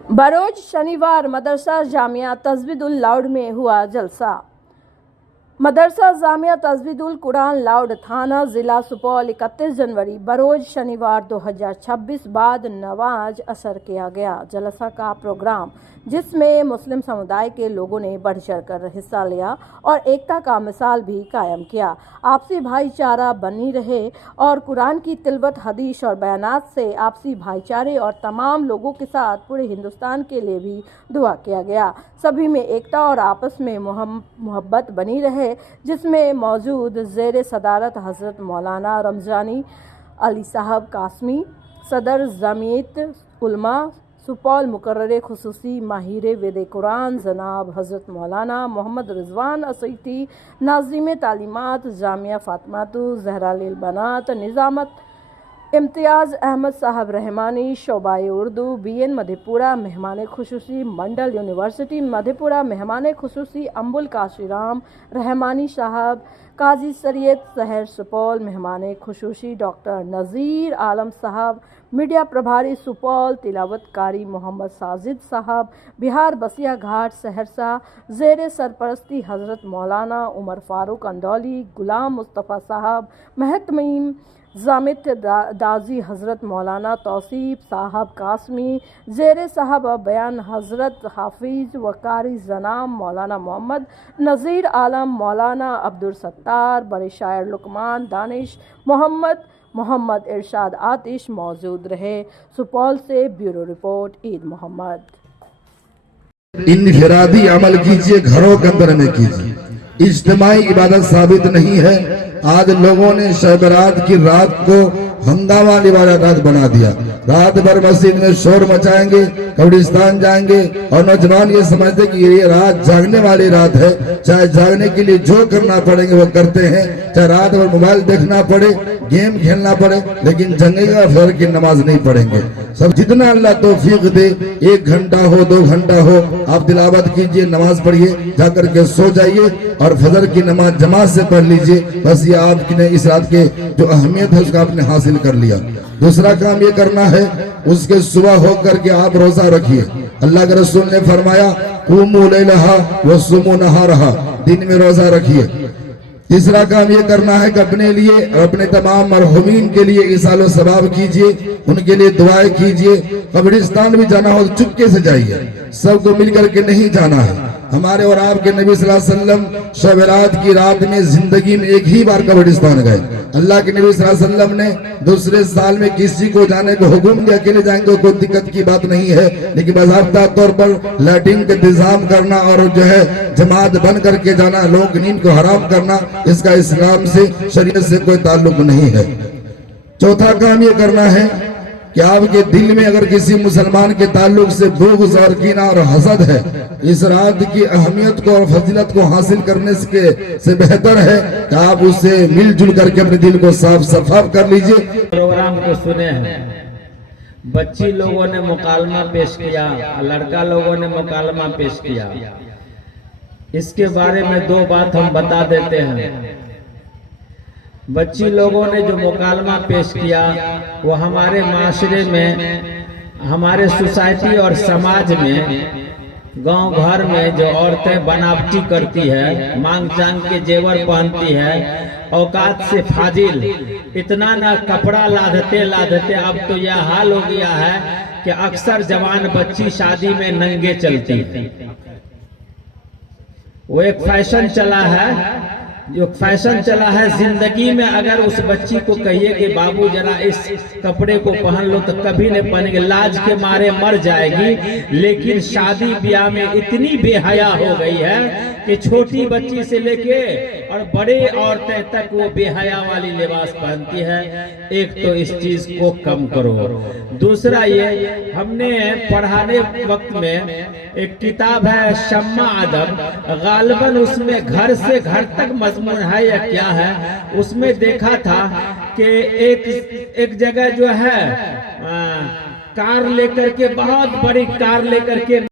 बरोज शनिवार मदरसा जामिया तजवीदुल लाउड में हुआ जलसा। मदरसा जामिया तजवीदुल कुरान लाउड थाना जिला सुपौल 31 जनवरी बरोज शनिवार 2026 बाद नमाज असर किया गया। जलसा का प्रोग्राम जिसमें मुस्लिम समुदाय के लोगों ने बढ़ चढ़ कर हिस्सा लिया और एकता का मिसाल भी कायम किया। आपसी भाईचारा बनी रहे और कुरान की तिलवत, हदीस और बयानात से आपसी भाईचारे और तमाम लोगों के साथ पूरे हिंदुस्तान के लिए भी दुआ किया गया। सभी में एकता और आपस में मोहब्बत बनी रहे, जिसमें मौजूद ज़ेर सदारत हज़रत मौलाना रमज़ानी अली साहब कासमी, सदर जमीयत उलमा सुपौल, मुकर्रर खुसूसी माहिर वेद कुरान जनाब हज़रत मौलाना मोहम्मद रिजवान असैती, नाज़िम तालीमात जामिया फ़ातिमातु ज़हरा लिल बनात निज़ामत इम्तियाज़ अहमद साहब रहमानी, शोबाए उर्दू BN मधेपुरा, मेहमान खुसूसी मंडल यूनिवर्सिटी मधेपुरा, मेहमान खुसूसी अम्बुल काशीराम रहमानी साहब, काजी शरीयत शहर सुपौल, मेहमान खुसूसी डॉक्टर नज़ीर आलम साहब, मीडिया प्रभारी सुपौल तिलावत कारी मोहम्मद साजिद साहब, बिहार बसिया घाट सहरसा, ज़ेर सरपरस्ती हज़रत मौलाना उमर फारूक अंदौली, गुलाम मुस्तफ़ा साहब, महतमीम जामित दाजी हज़रत मौलाना तौसीफ साहब कासमी, ज़ेर साहब बयान हज़रत हाफिज़ वकारी जनाब मौलाना मोहम्मद नज़ीर आलम, मौलाना अब्दुल सत्तार, बड़े शायर लुकमान दानिश मोहम्मद इरशाद आतिश मौजूद रहे। सुपौल से ब्यूरो रिपोर्ट, ईद मोहम्मद। इनफिरादी अमल कीजिए, घरों के अंदर में कीजिए, इज्तिमाई इबादत साबित नहीं है। आज लोगों ने शब रात की रात को हंगामा वाला रात बना दिया। रात भर मस्जिद में शोर मचाएंगे, कब्रिस्तान जाएंगे और नौजवान ये समझते कि ये रात जागने वाली रात है। चाहे जागने के लिए जो करना पड़ेंगे वो करते हैं, चाहे रात भर मोबाइल देखना पड़े, गेम खेलना पड़े, लेकिन जंगेगा फजर की नमाज नहीं पढ़ेंगे। सब जितना अल्लाह तौफीक दे, 1 घंटा हो 2 घंटा हो, आप तिलावत कीजिए, नमाज पढ़िए, जाकर के सो जाइए और फजर की नमाज जमात से पढ़ लीजिए। बस ये आपने इस रात के जो अहमियत है उसका आपने हासिल कर लिया। दूसरा काम ये करना है, उसके सुबह होकर के आप रोजा रखिए। अल्लाह के रसूल ने फरमाया कुमू लैलहा व सुमू नहारहा, दिन में रोजा रखिए। तीसरा काम ये करना है कि अपने लिए और अपने तमाम मरहुमीन के लिए इसालो सवाब कीजिए, उनके लिए दुआएं कीजिए। कब्रिस्तान भी जाना हो तो चुपके से जाइए, सबको मिलकर के नहीं जाना है। हमारे और आपके नबी सल्लल्लाहु अलैहि वसल्लम शब रात की रात में जिंदगी में एक ही बार कब्रिस्तान गए। अल्लाह के नबी सल्लल्लाहु अलैहि वसल्लम ने दूसरे साल में किसी को जाने को हुक्म दिया, अकेले जाएंगे कोई दिक्कत की बात नहीं है, लेकिन बाज़ाब्ता तौर पर लैट्रिन का इंतजाम करना और जो है जमात बन करके जाना, लोगों की नींद को हराम करना, इसका इस्लाम से शरीयत से कोई ताल्लुक नहीं है। चौथा काम ये करना है कि आपके दिल में अगर किसी मुसलमान के ताल्लुक से बुग़्ज़ और कीना और हसद है, इस रात की अहमियत को और फजीलत को हासिल करने से बेहतर है कि आप उससे मिलजुल करके अपने दिल को साफ सफाफ कर लीजिए। प्रोग्राम को सुने हैं, बच्ची लोगों ने मुकालमा पेश किया, लड़का लोगों ने मुकालमा पेश किया। इसके बारे में 2 बात हम बता देते हैं। बच्ची लोगों ने जो मुकालमा पेश किया वो हमारे माशरे में, हमारे सोसाइटी और समाज में, गांव घर में जो औरतें बनावटी करती है, मांग चांग के जेवर पहनती है, औकात से फाजिल, इतना ना कपड़ा लादते अब तो यह हाल हो गया है कि अक्सर जवान बच्ची शादी में नंगे चलती है। वो एक फैशन चला है, जो फैशन चला है जिंदगी में। अगर उस बच्ची को कहिए कि बाबू जरा इस कपड़े को पहन लो तो कभी नहीं पहनेंगे, लाज के मारे मर जाएगी। लेकिन शादी ब्याह में इतनी बेहया हो गई है कि छोटी बच्ची से लेके और बड़े औरतें तक वो बेहया वाली लिबास पहनती है। एक तो इस चीज को कम करो। दूसरा ये, हमने पढ़ाने वक्त में एक किताब है शम्मा अदब, गालिबन उसमें घर से घर तक मजमून है या क्या है, उसमें देखा था कि एक जगह जो है कार लेकर के, बहुत बड़ी कार लेकर के